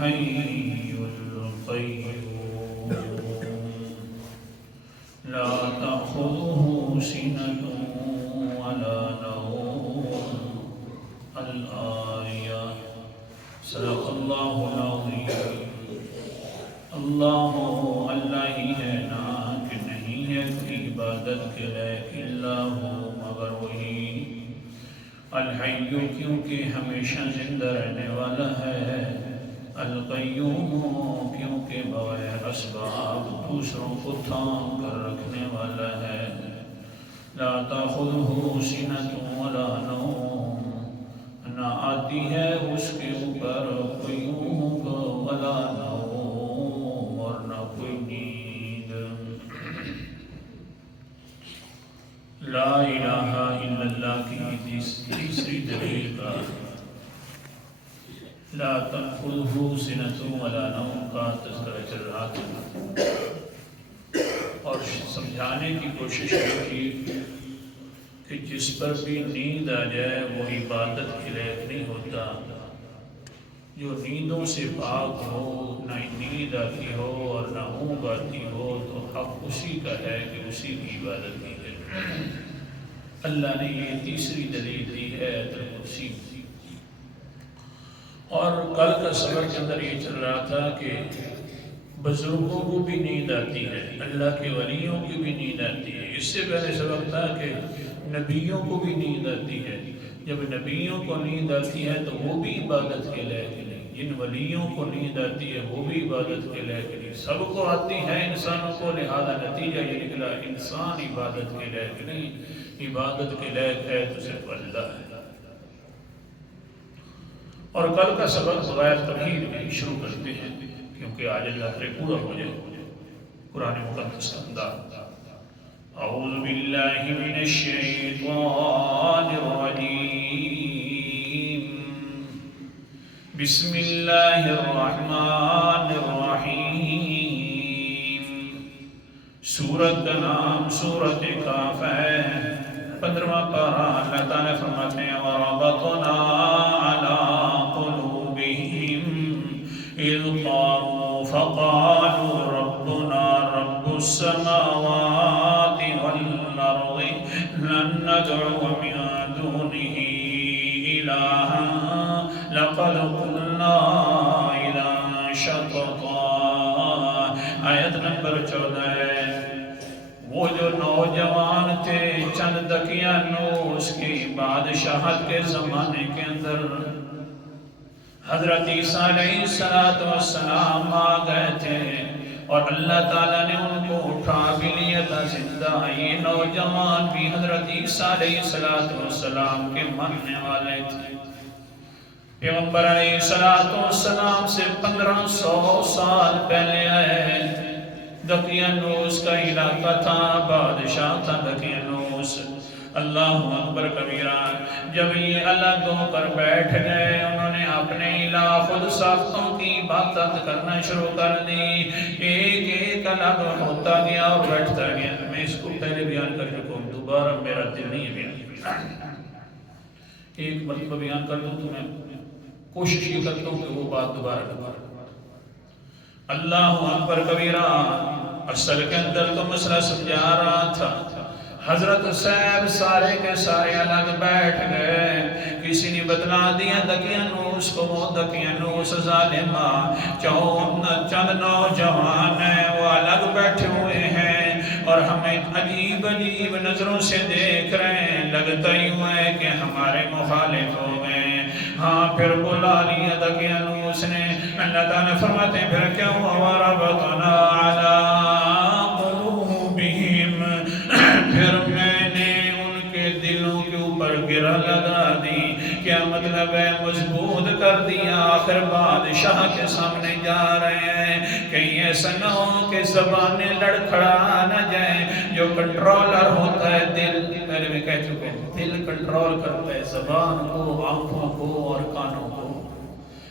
الحي القيوم لا تأخذه سنة ولا نوم الآية صدق اللہ العظیم۔ اللہ ہی ہے نا کہ نہیں ہے کوئی عبادت کے لائق الا ہو مگر وہی۔ الحی کیونکہ ہمیشہ زندہ رہنے والا ہے، القیوم کیونکہ بغیر اسباب دوسروں کو تھام کر رکھنے والا ہے، لا تأخذہ سنۃ ولا نوم نہ آتی ہے اس کے اوپر کوئی اونگ ولا نوم اور نہ کوئی نیند۔ لا الہ الا اللہ کی تیسری دلیل کا لا تأخذہ سنۃ ولا نوم کا تذکرہ چل رہا تھا اور سمجھانے کی کوشش کی کہ جس پر بھی نیند آ جائے وہ عبادت کے لائق نہیں ہوتا۔ جو نیندوں سے پاک ہو، نہ نیند آتی ہو اور نہ اونگ آتی ہو، تو حق اسی کا ہے کہ اسی کی عبادت کی ہے۔ اللہ نے یہ تیسری دلیل دی ہے آیت الکرسی۔ اور کل کا سبق کے اندر یہ چل رہا تھا کہ بزرگوں کو بھی نیند آتی ہے، اللہ کے ولیوں کی بھی نیند آتی ہے۔ اس سے پہلے سبق تھا کہ نبیوں کو بھی نیند آتی ہے۔ جب نبیوں کو نیند آتی ہے تو وہ بھی عبادت کے لائق نہیں، جن ولیوں کو نیند آتی ہے وہ بھی عبادت کے لائق نہیں۔ سب کو آتی ہے انسانوں کو، لہذا نتیجہ یہ نکلا انسان عبادت کے لائق نہیں، عبادت کے لائق ہے تو صرف اللہ ہے۔ اور کل کا سبق بغیر تمہید میں شروع کرتے ہیں کیونکہ آج اللہ کرے پورا ہو جائے۔ قرآن مقدس کا انداز۔ اعوذ باللہ من الشیطان الرجیم، بسم اللہ الرحمن الرحیم۔ سورت کا نام سورت کاف ہے، 15واں پارہ۔ اللہ تعالیٰ فرماتے ہیں وَرَبَطْنَا عَلَىٰ قُلُوبِهِمْ إِذْ قَامُوا فَقَالُوا رَبُّنَا رَبُّ السَّمَاوَاتِ وَالْأَرْضِ لَن نَّدْعُوَ مِن دُونِهِ إِلَٰهًا لَقَدْ قُلْنَا إِذًا شَطَطًا۔ آیت نمبر 14 ہے۔ وہ جو نوجوان تھے چند دقیانوس کی بادشاہت کے زمانے کے اندر، حضرت عیسیٰ علیہ السلام آ گئے تھے اور اللہ تعالیٰ نے ان کو اٹھا بھی لیا تھا زندہ۔ یہ نوجوان بھی حضرت عیسیٰ علیہ السلام کے ماننے والے تھے۔ پیغمبر علیہ السلام سے 1500 سال پہلے آئے۔ دقیانوس کا علاقہ تھا، بادشاہ تھا دقیانوس۔ اللہ اکبر کبیرہ۔ جب یہ الگ ہو کر بیٹھ گئے، انہوں نے اپنے الہ خود ساختوں کی عبادت کرنا شروع کر دی۔ ایک ایک الگ ہوتا گیا اور بیٹھتا گیا۔ میں اس کو پہلے بیان کر چکا ہوں، دوبارہ میرا دل نہیں ہے بیان کرنا۔ ایک مرتبہ بیان کر دوں تو میں کوشش یہ کرتا ہوں کہ وہ بات دوبارہ اللہ اکبر کبیرہ۔ اصل کے اندر تو مسئلہ سمجھا رہا تھا۔ حضرت صاحب سارے کے سارے الگ بیٹھ گئے۔ کسی نے بتلا دیا دقیانوس کو، وہ دقیانوس ظالمہ چند نوجوان ہیں، وہ الگ بیٹھے ہوئے ہیں اور ہمیں عجیب عجیب نظروں سے دیکھ رہے ہیں، لگتا ہی ہوا ہے کہ ہمارے مخالف ہو گئے۔ ہاں پھر بلا لیا دقیانوس نے۔ اللہ تعالیٰ فرماتے ہیں پھر کیا ہوا وَرَبَطْنَا عَلَىٰ قُلُوبِهِمْ، پھر میں نے ان کے دلوں کے اوپر گرہ لگا دی۔ کیا مطلب ہے؟ مضبوط کر دیا۔ آخر بادشاہ کے سامنے جا رہے ہیں، کہیں ایسا نہ ہو کہ زبانیں لڑکھڑا نہ جائیں۔ جو کنٹرولر ہوتا ہے دل، پہلے میں کہہ چکا ہوں، دل کنٹرول کرتا ہے زبان کو، آنکھوں کو اور کانوں کو۔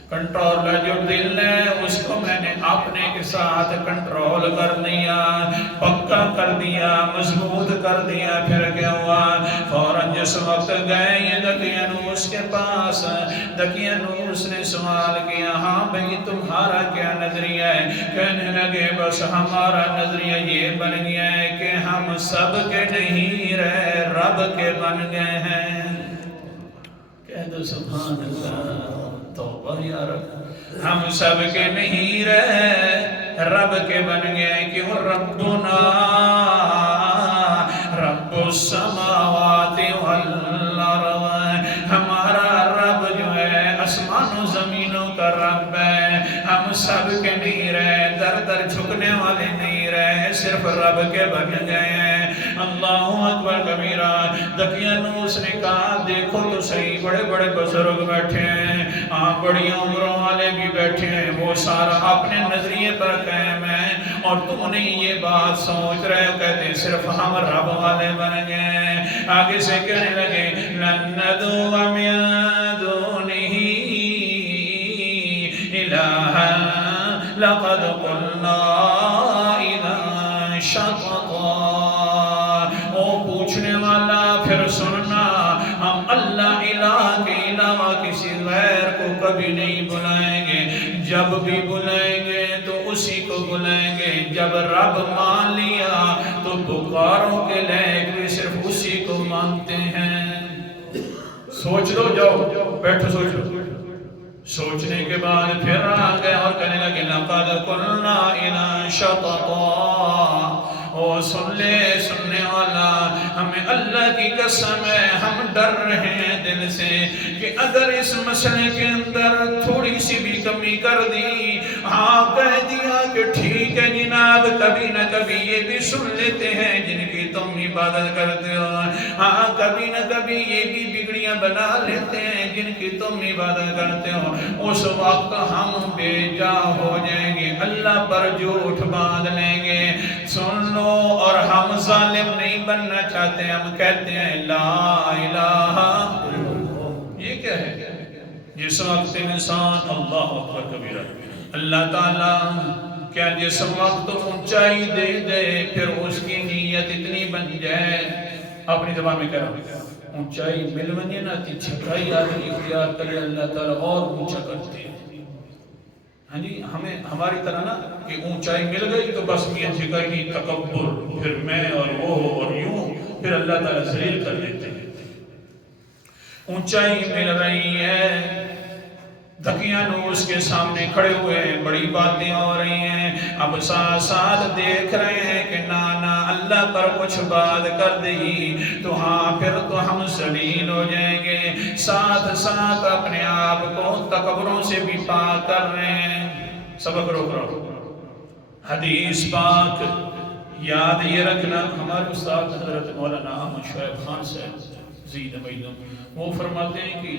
کنٹرولر جو دل ہے اس کو میں نے اپنے کے ساتھ کنٹرول کر دیا، پکا کر دیا، مضبوط کر دیا۔ پھر کیا ہوا؟ فوراً جس وقت گئے یہ دقیانوس کے پاس، دقیانوس نے سوال کیا ہاں بھئی تمہارا کیا نظریہ ہے؟ کہنے لگے بس ہمارا نظریہ یہ بن گیا ہے کہ ہم سب کے نہیں رہے، رب کے بن گئے ہیں۔ کہہ دو سبحان اللہ، توبہ یا رب، ہم سب کے نہیں رہے، رب کے بن گئے۔ کیوں؟ ربنا رب السماوات والارض، ہمارا رب جو ہے آسمان و زمینوں کا رب ہے، ہم سب کے نہیں رہے، در در جھکنے والے نہیں رہے، صرف رب کے بن گئے ہیں۔ اللہ اکبر کبیرہ۔ دقیانوس نے کہا دیکھو تو صحیح، بڑے بڑے بزرگ بیٹھے ہیں، بڑی عمروں والے بھی بیٹھے ہیں، وہ سارا اپنے نظریے پر قائم ہے، اور تم نے یہ بات سوچ رہے ہو، کہتے ہیں صرف ہم رب والے بن گئے۔ آگے سے کہنے لگے لَن نَدْعُوَ مِن دُونِهِ إِلَٰهًا لَقَدْ قُلْنَا إِذًا شَطَطًا۔ او پوچھنے والا پھر سننا، ہم اللہ الہ کے علاوہ کسی غیر کو کبھی نہیں بلائیں گے، جب بھی بلائیں گے تو اسی کو بلائیں گے، جب رب مان لیا تو پکاروں کے لائق بھی صرف اسی کو مانتے ہیں۔ سوچ لو، جاؤ بیٹھو سوچ لو۔ سوچنے کے بعد پھر آ گئے اور کہنے لگے لَقَدْ قُلْنَا إِذًا شَطَطًا۔ او سن لے سننے والا، ہمیں اللہ کی قسم ہے، ہم ڈر رہے ہیں دل سے کہ اگر اس مسئلے کے اندر تھوڑی سی بھی کمی کر دی، ہاں کہہ دیا کہ ٹھیک ہے جناب، کبھی نہ کبھی یہ بھی سن لیتے ہیں جن کی تم عبادت کرتے ہو، ہاں کبھی نہ کبھی یہ بھی بگڑیاں بنا لیتے ہیں جن کی تم عبادت کرتے ہو، اس وقت ہم بے جا ہو جائیں گے، اللہ پر جھوٹ باندھ لیں گے۔ سن لو، اور ہم ظالم نہیں بننا چاہتے، ہم کہتے ہیں لا الہ الا اللہ۔ یہ کیا ہے؟ جس وقت انسان اللہ اکبر کبیرہ، اللہ تعالیٰ کیا جس وقت اونچائی دے دے پھر اس کی نیت اتنی بن جائے، اپنی زبان میں کہہ رہا ہوں، اونچائی مل بنی نا تی چھکائی آدمی اختیار کرے اللہ تعالیٰ اور اونچا کرتے ہیں۔ ہاں جی، ہمیں ہماری طرح نا کہ اونچائی مل گئی تو بس میاں چھکائی نہیں، تکبر، پھر میں اور وہ اور یوں، پھر اللہ تعالیٰ ذلیل کر دیتے ہیں۔ اونچائی مل رہی ہے، دقیانوس کے سامنے کھڑے ہوئے ہیں، بڑی باتیں ہو رہی ہیں، اب ساتھ ساتھ دیکھ رہے ہیں کہ نانا اللہ پر کچھ بات کر دی تو ہاں پھر تو ہم ذلیل ہو جائیں گے، ساتھ ساتھ اپنے آپ کو تکبروں سے بھی پاک کر رہے ہیں۔ سبق روک رہا ہوں، حدیث پاک یاد یہ رکھنا، ہمارے استاد حضرت مولانا احمد شعیب خان صاحب زید میدم، وہ فرماتے ہیں کہ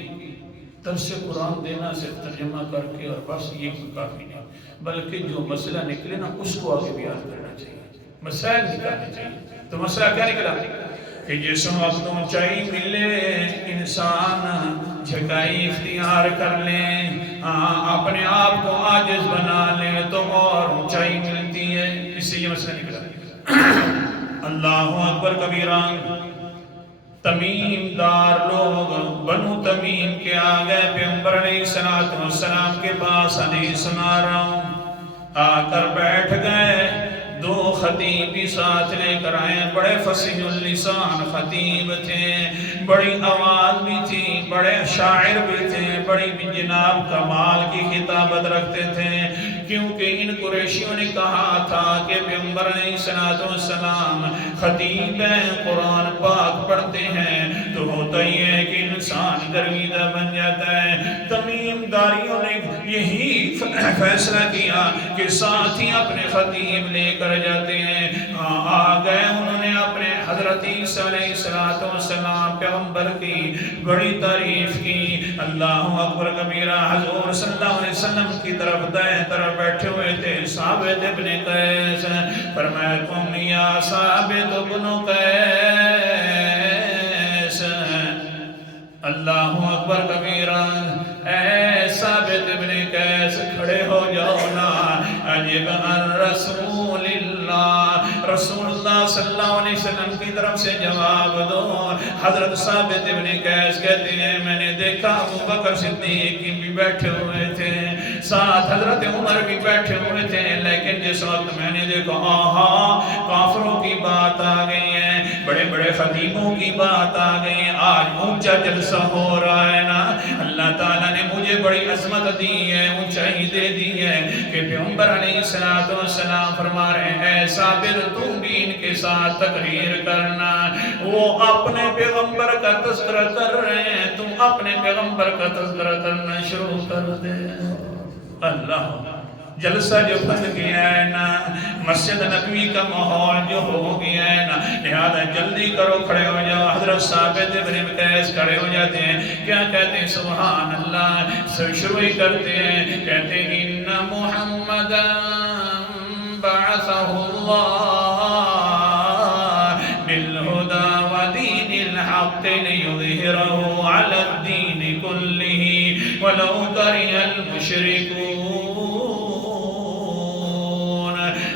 درس قرآن دینا صرف ترجمہ کر کے اور بس یہ کافی نہیں، بلکہ جو مسئلہ نکلے نا اس کو آگے بیان کرنا چاہیے، مسائل نکالنے چاہیے۔ تو مسئلہ کیا نکلا کہ جس وقت اونچائی ملے انسان جھکائی اختیار کر لے، اپنے آپ کو عاجز بنا لے تو اور اونچائی ملتی ہے، اس سے یہ مسئلہ نکلا۔ اللہ اکبر کبیرہ۔ تمیم دار لوگ بنو تمیم کے آگئے پیغمبر علیہ السلام کے پاس حدیث سنا رہا ہوں، آ کر بیٹھ گئے، دو خطیب بھی ساتھ لے کر آئے، بڑے فصیح اللسان خطیب تھے، بڑی آواز بھی تھی، بڑے شاعر بھی تھے، بڑی جناب کمال کی خطابت رکھتے تھے، کیونکہ ان قریشیوں نے کہا تھا کہ پیغمبر علیہ السلام خطیب ہیں، قرآن پاک پڑھتے ہیں تو ہوتا ہی ہے کہ انسان گرویدہ بن جاتا ہے۔ تمیم داریوں نے یہی فیصلہ کیا کہ ساتھ ہی اپنے خطیب لے کر جاتے ہیں، آ گئے، انہوں نے اپنے حضرت عیسیٰ علیہ السلام پیغمبر کی بڑی تعریف کی۔ اللہ اکبر کبیرہ۔ حضور صلی اللہ علیہ وسلم کی طرف دائیں طرف بیٹھے ہوئے تھے ثابت ابن قیس، فرمایا قم یا ثابت ابن قیس، اللہ اکبر کبیرہ، اے ثابت ابن قیس کھڑے ہو جاؤ نا، عجب ان رسول اللہ، رسول اللہ صلی اللہ علیہ وسلم کی طرف سے جواب دو، حضرت ثابت ابن قیس کہتے ہیں میں نے دیکھا ابو بکر صدیق بھی بیٹھے ہوئے تھے، ساتھ حضرت عمر بھی بیٹھے ہوئے تھے، لیکن جس وقت میں نے دیکھا آہا کافروں کی بات آ گئی ہے، بڑے بڑے خطیبوں کی بات آ گئی ہے، آج اونچا جلسہ ہو رہا ہے نا، اللہ تعالیٰ نے مجھے بڑی عظمت دی ہے، اونچائی دے دی ہے کہ پیغمبر علیہ السلام فرما رہے ہیں اے ثابت تم بھی ان کے ساتھ تقریر کرنا، وہ اپنے پیغمبر کا تذکرہ کر رہے ہیں، تم اپنے پیغمبر کا تذکرہ کرنا شروع کر دے۔ اللہ جلسہ جو بن گیا ہے نا، مسجد نبوی کا ماحول جو ہو گیا ہے نا، لہذا جلدی کرو کھڑے ہو جاؤ۔ حضرت ثابت ابن قیس کھڑے ہو جاتے ہیں، کیا کہتے ہیں؟ سبحان اللہ، شروع ہی کرتے ہیں، کہتے ہیں ان محمدا بعثہ اللہ بالہدى ودین الحق لیظہرہ علی الدین کلہ ولو کرہ المشرکون۔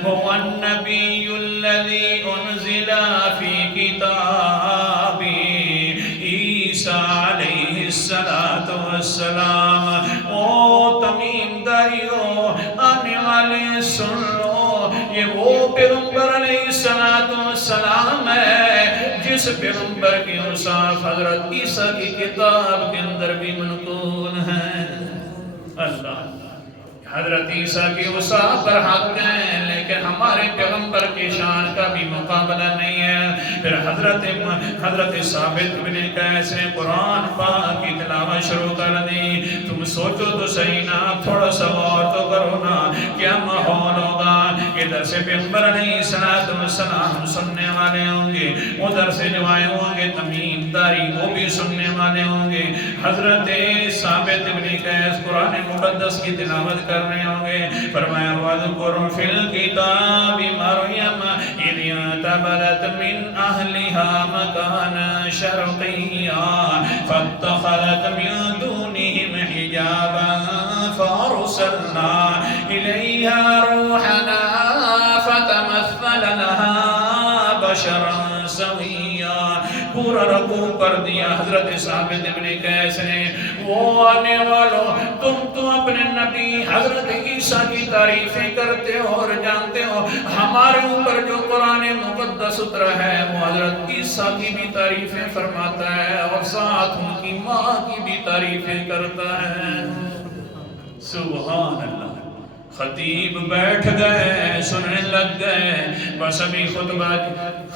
هو النبي الذي أنزل في كتاب عيسى عليه الصلاة والسلام۔ او تمیم داریو آنے والے سن لو، یہ وہ پیغمبر علیہ السلام ہے جس پیغمبر کی اوصاف حضرت عیسیٰ کی کتاب کے اندر بھی منقول ہیں۔ اللہ حضرت عیسیٰ کی اوصاف پر حق ہیں، لیکن ہمارے پیغمبر کی شان کا بھی مقابلہ نہیں ہے۔ پھر حضرت ثابت بن قیس نے قرآن پاک کی تلاوت شروع کر دی۔ تم سوچو تو صحیح نا، تھوڑا سا غور تو کرو نا، کیا ماحول ہوگا؟ ادھر سے پیغمبر علیہ السلام سننے والے ہوں گے، ادھر سے جو آئے ہوں گے تمیم داری وہ بھی سننے والے ہوں گے۔ حضرت ثابت بن قیس قرآن مقدس کی تلاوت کر رہے ہوں گے، فرمایا وَاذْكُرْ فِي الْكِتَابِ مَرْيَمَ إِذْ انتبذت مِنْ أَهْلِهَا مَكَانًا شَرْقِيًّا فَاتَّخَذَتْ مِنْ دُونِهِمْ حِجَابًا فَأَرْسَلْنَا إِلَيْهَا رُوحَنَا فَتَمَثَّلَ لَهَا بَشَرًا سَوِيًّا۔ پورا رکوع کر دیا حضرت ثابت ابن قیس نے۔ وہ آنے والوں، تم تو اپنے نبی حضرت عیسیٰ کی تعریفیں کرتے ہو اور جانتے ہو ہمارے اوپر جو قرآن مقدس اترا ہے وہ حضرت عیسیٰ کی بھی تعریفیں فرماتا ہے اور ساتھ ان کی ماں کی بھی تعریفیں کرتا ہے۔ سبحان اللہ۔ خطیب بیٹھ گئے، سننے لگ گئے، بس ابھی خطبہ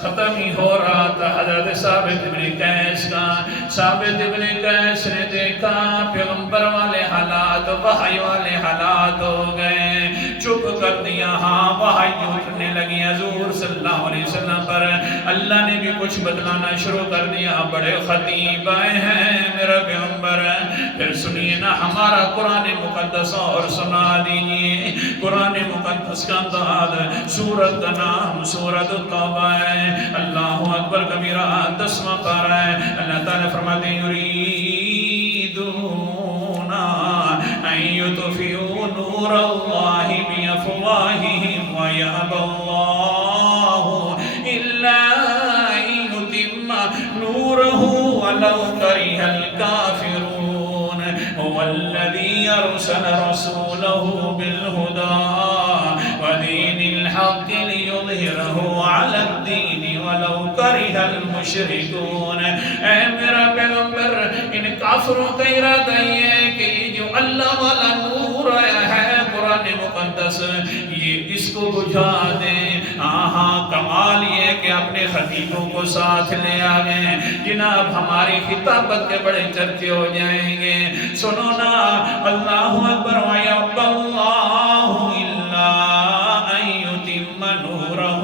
ختم ہی ہو رہا تھا حضرت ثابت ابن قیس کا۔ ثابت ابن قیس نے دیکھا پیغمبر والے حالات، وحی والے حالات ہو گئے، چپ کر دیا۔ ہاں وحی اٹھنے لگی حضور صلی اللہ علیہ وسلم پر، اللہ نے بھی کچھ بتلانا شروع کر دیا۔ بڑے خطیب آئے ہیں میرا پیغمبر، پھر سنیے نا ہمارا قرآن مقدس اور سنا دیجئے۔ قرآن مقدس کا انداز، سورت کا نام سورت التوبہ ہے۔ اللہ اکبر کبیرہ، 10واں پارہ ہے۔ اللہ تعالیٰ فرماتے ہیں یریدون ان یطفئوا نور اللہ بافواہہم ویأبی اللہ الا ان یتم نورہ ولو کرہ الکافرون۔ هو الذي أرسل رسوله بالهدى ودين الحق ليظهره على الدين ولو كره المشركون۔ اے میرا پیغمبر، ان کافروں کا ارادہ یہ ہے کہ جو اللہ والا نور آیا ہے قرآن مقدس، یہ اس کو بجھا دیں۔ ہاں کمال یہ ہے کہ اپنے خطیبوں کو ساتھ لے آگئے، جناب ہماری خطابت کے بڑے چرچے ہو جائیں گے۔ سنو نا، اللہ اکبر وَيَأْبَى اللَّهُ إِلَّا أَن يُتِمَّ نُورَهُ۔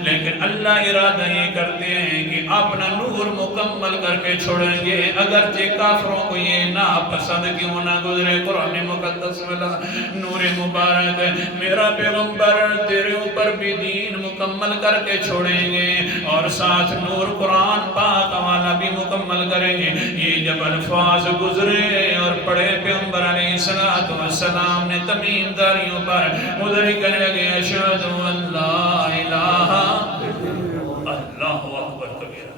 لیکن اللہ ارادہ یہ کرتے ہیں کہ اپنا نور مکمل کر کے چھوڑیں گے، اگرچہ کافروں کو یہ ناپسند کیوں نہ گزرے۔ قرآن مقدس والا نور مبارک، میرا پیغمبر تیرے اوپر بھی دین مکمل کر کے چھوڑیں گے اور ساتھ نور قرآن پاک والا بھی مکمل کریں گے۔ یہ جب الفاظ گزرے اور پڑھے پیغمبر علیہ السلام نے تمیم داریوں پر ادھر ہی کرنے لگے اشہد ان لا الہ اللہ اکبر کبیرہ۔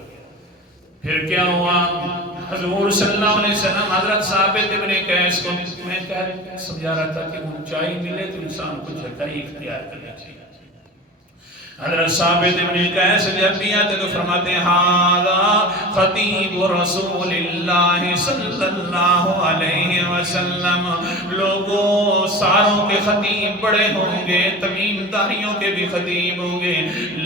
پھر کیا ہوا؟ حضور صلی اللہ علیہ وسلم حضرت ثابت ابن قیس کو میں سمجھا رہا تھا کہ اونچائی ملے تو انسان کو جھٹائی اختیار کرنا چاہیے۔ حضرت ثابت ابن قیس جب بھی آتے تو فرماتے ہیں ہذا خطیب رسول اللہ صلی اللہ علیہ وسلم، لوگوں ساروں کے خطیب بڑے ہوں گے، تمیم داریوں کے بھی خطیب ہوں گے،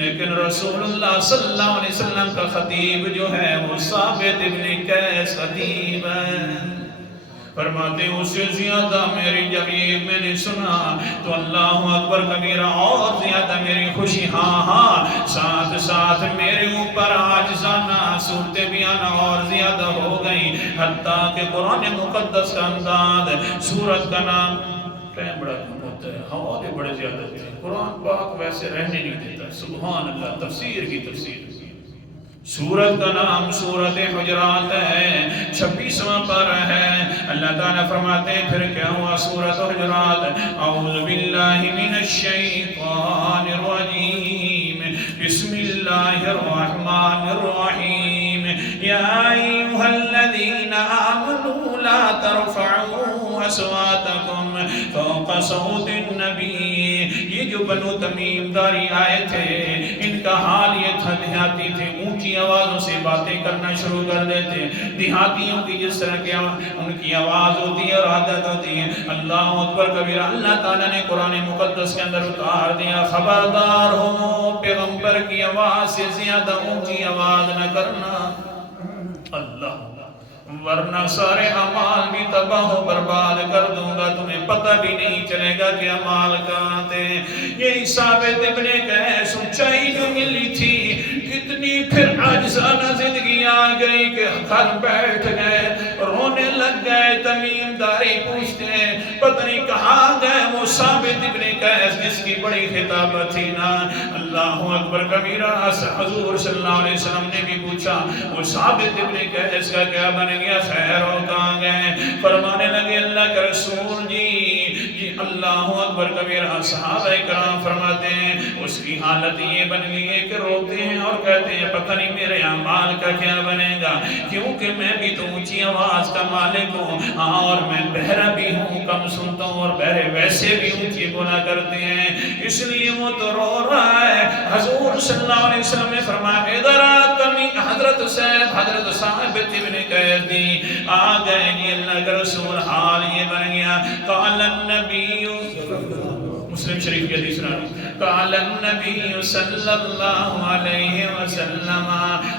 لیکن رسول اللہ صلی اللہ علیہ وسلم کا خطیب جو ہے وہ ثابت ابن قیس خطیب ہے۔ فرماتے ہیں اس سے زیادہ میری جب یہ میں نے سنا تو اللہ اکبر کبیرہ اور زیادہ میری خوشی، ہاں ساتھ ساتھ میرے اوپر عاجزانہ صورتیں بھی آنا اور زیادہ ہو گئی، حتیٰ کہ قرآن مقدس کا انداز، سورت کا نام ٹائم بڑا کم ہوتا ہے، حوالے بڑے زیادہ ہوتے ہیں، قرآن پاک ویسے رہنے نہیں دیتا، سبحان اللہ، تفسیر کی تفسیر۔ سورت کا نام سورت حجرات ہے، 26واں پارہ ہے۔ اللہ تعالیٰ فرماتے ہیں پھر کیا ہوا؟ سورت حجرات، اعوذ باللہ من الشیطان الرجیم، بسم اللہ الرحمن الرحیم، یا ایہا الذین آمنوا لا ترفعوا اصواتکم فوق صوت النبی۔ یہ جو بنو تمیم داری آئے تھے ان کا حال یہ تھا، دیہاتی تھے، اونچی آوازوں سے باتیں کرنا شروع کر دیتے، دیہاتیوں کی جس طرح کی ان کی آواز ہوتی ہے اور عادت ہوتی ہے۔ اللہ اکبر کبیرہ، اللہ تعالیٰ نے قرآن مقدس کے اندر اتار دیا خبردار ہو پیغمبر کی آواز سے زیادہ اونچی آواز نہ کرنا، اللہ ورنہ سارے اعمال بھی تباہ و برباد کر دوں گا، تمہیں پتہ بھی نہیں چلے گا کہ اعمال کہاں تھے۔ یہی ثابت ابن قیس اونچائی جو ملی تھی، کتنی پھر عاجزانہ زندگی آ گئی کہ گھر بیٹھ گئے، رونے لگ گئے۔ تمیم داری پوچھتے ہیں پتہ نہیں کہاں گئے وہ ثابت ابن قیس جس کی بڑی خطابت تھی نا۔ اللہ اکبر کبیرہ، حضور صلی اللہ علیہ وسلم نے بھی پوچھا وہ ثابت ابن قیس کا کیا بنے گیا، خیر ہو کہاں گئے؟ فرمانے لگے اللہ کے رسول جی اللہ اکبر کبیرہ، صحابہ کرام فرماتے ہیں اس کی حالت یہ بن گئی ہے کہ روتے ہیں اور کہتے ہیں پتہ نہیں میرے اعمال کا کیا بنے گا، کیونکہ میں بھی تو اونچی آواز کا مالک ہوں، ہاں اور میں بہرا بھی ہوں، کم سنتا ہوں، اور بہرے ویسے بھی اونچی بولا کرتے ہیں، اس لیے وہ تو رو رہا ہے۔ حضور صلی اللہ علیہ وسلم نے فرمایا ادھر حضرت ثابت ابن قیس بھی آ گئے کہ اللہ کا رسول حال یہ بن گیا۔ قال النبی، مسلم شریف کی حدیث رہا، قال النبی صلی اللہ علیہ وسلم،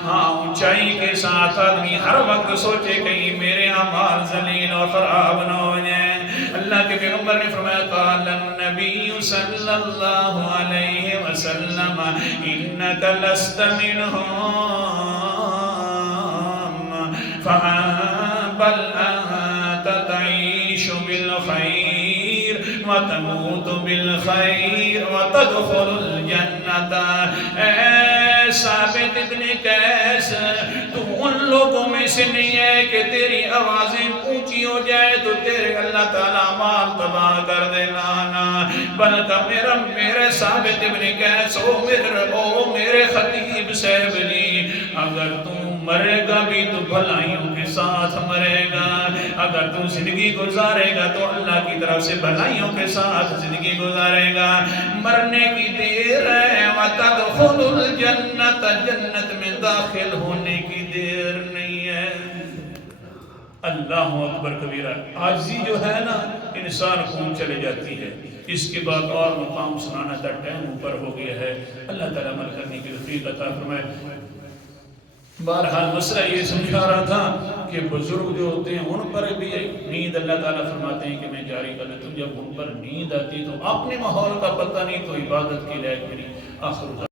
ہاں اونچائی کے ساتھ آدمی ہر وقت سوچے کہیں میرے اعمال ذلیل اور خراب نہ ہو جائیں۔ اللہ کے پیغمبر نے فرمایا قال النبی صلی اللہ علیہ وسلم انک لست منہم بل انت تعیش بالخیر وتموت بالخیر وتدخل الجنت۔ اے ثابت ابن قیس، تو ان لوگوں میں سے نہیں ہے کہ تیری آوازیں اونچی ہو جائے تو تیرے اللہ تعالیٰ مال تباہ کر دینا نا، بلکہ میرے ثابت ابن قیس، او میرے خطیب صاحب جی، اگر تم مرے گا بھی تو بھلائیوں کے ساتھ مرے گا، اگر تم زندگی گزارے گا تو اللہ کی طرف سے بھلائیوں کے ساتھ زندگی گزارے گا، مرنے کی دیر ہے، وَتَدْخُلُ الْجَنَّةَ، جنت میں داخل ہونے کی دیر نہیں ہے۔ اللہ اکبر کبیرہ، عاجزی جو ہے نا انسان خون چلے جاتی ہے۔ اس کے بعد اور مقام سنانا تھا، ٹائم اوپر ہو گیا ہے، اللہ تعالیٰ عمل کرنے کی توفیق عطا فرمائے۔ بہرحال مسئلہ یہ سمجھا رہا تھا کہ بزرگ جو ہوتے ہیں ان پر بھی نیند اللہ تعالیٰ فرماتے ہیں کہ میں جاری کر لیتا ہوں، جب ان پر نیند آتی تو اپنے ماحول کا پتہ نہیں تو عبادت کے لائق بھی نہیں۔ آخر